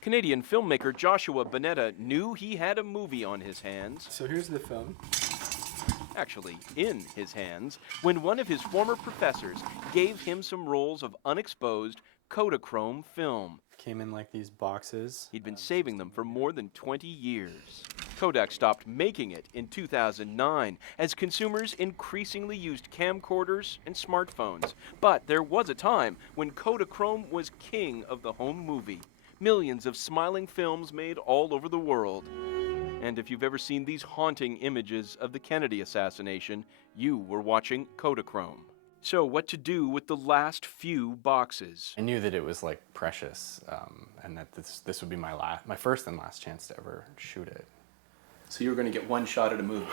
Canadian filmmaker Joshua Bonnetta knew he had a movie on his hands. So here's the film. Actually, in his hands, when one of his former professors gave him some rolls of unexposed Kodachrome film. Came in like these boxes. He'd been saving them for more than 20 years. Kodak stopped making it in 2009 as consumers increasingly used camcorders and smartphones. But there was a time when Kodachrome was king of the home movie. Millions of smiling films made all over the world. And if you've ever seen these haunting images of the Kennedy assassination, you were watching Kodachrome. So what to do with the last few boxes? I knew that it was like precious, and that this would be my first and last chance to ever shoot it. So you were going to get one shot at a movie?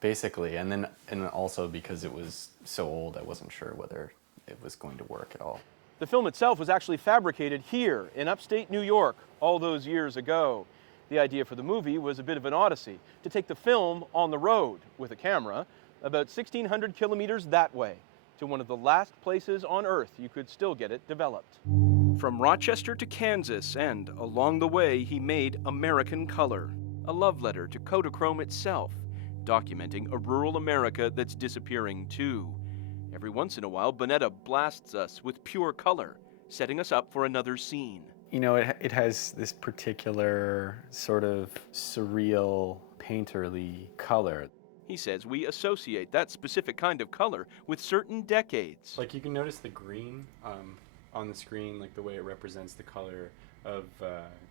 Basically, and also because it was so old, I wasn't sure whether it was going to work at all. The film itself was actually fabricated here in upstate New York all those years ago. The idea for the movie was a bit of an odyssey, to take the film on the road with a camera about 1,600 kilometers that way, to one of the last places on Earth you could still get it developed. From Rochester to Kansas, and along the way he made American Color, a love letter to Kodachrome itself, documenting a rural America that's disappearing too. Every once in a while, Bonnetta blasts us with pure color, setting us up for another scene. You know, it has this particular sort of surreal, painterly color. He says we associate that specific kind of color with certain decades. Like you can notice the green on the screen, like the way it represents the color of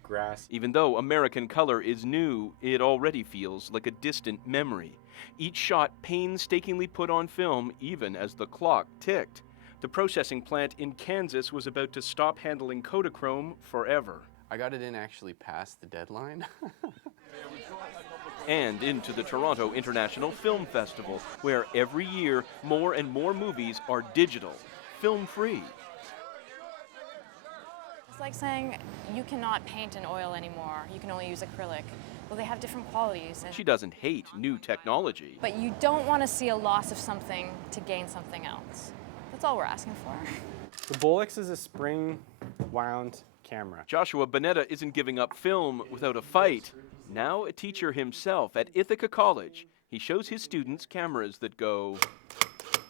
grass. Even though American Color is new, it already feels like a distant memory. Each shot painstakingly put on film, even as the clock ticked. The processing plant in Kansas was about to stop handling Kodachrome forever. I got it in actually past the deadline. And into the Toronto International Film Festival, where every year more and more movies are digital, film-free. It's like saying you cannot paint in oil anymore, you can only use acrylic. Well, they have different qualities. She doesn't hate new technology. But you don't want to see a loss of something to gain something else. That's all we're asking for. The Bolex is a spring-wound camera. Joshua Bonnetta isn't giving up film without a fight. Now a teacher himself at Ithica College, he shows his students cameras that go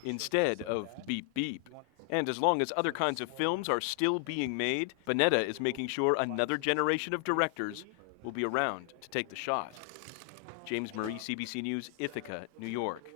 instead of beep beep. And as long as other kinds of films are still being made, Bonnetta is making sure another generation of directors will be around to take the shot. James Murray, CBC News, Ithica, New York.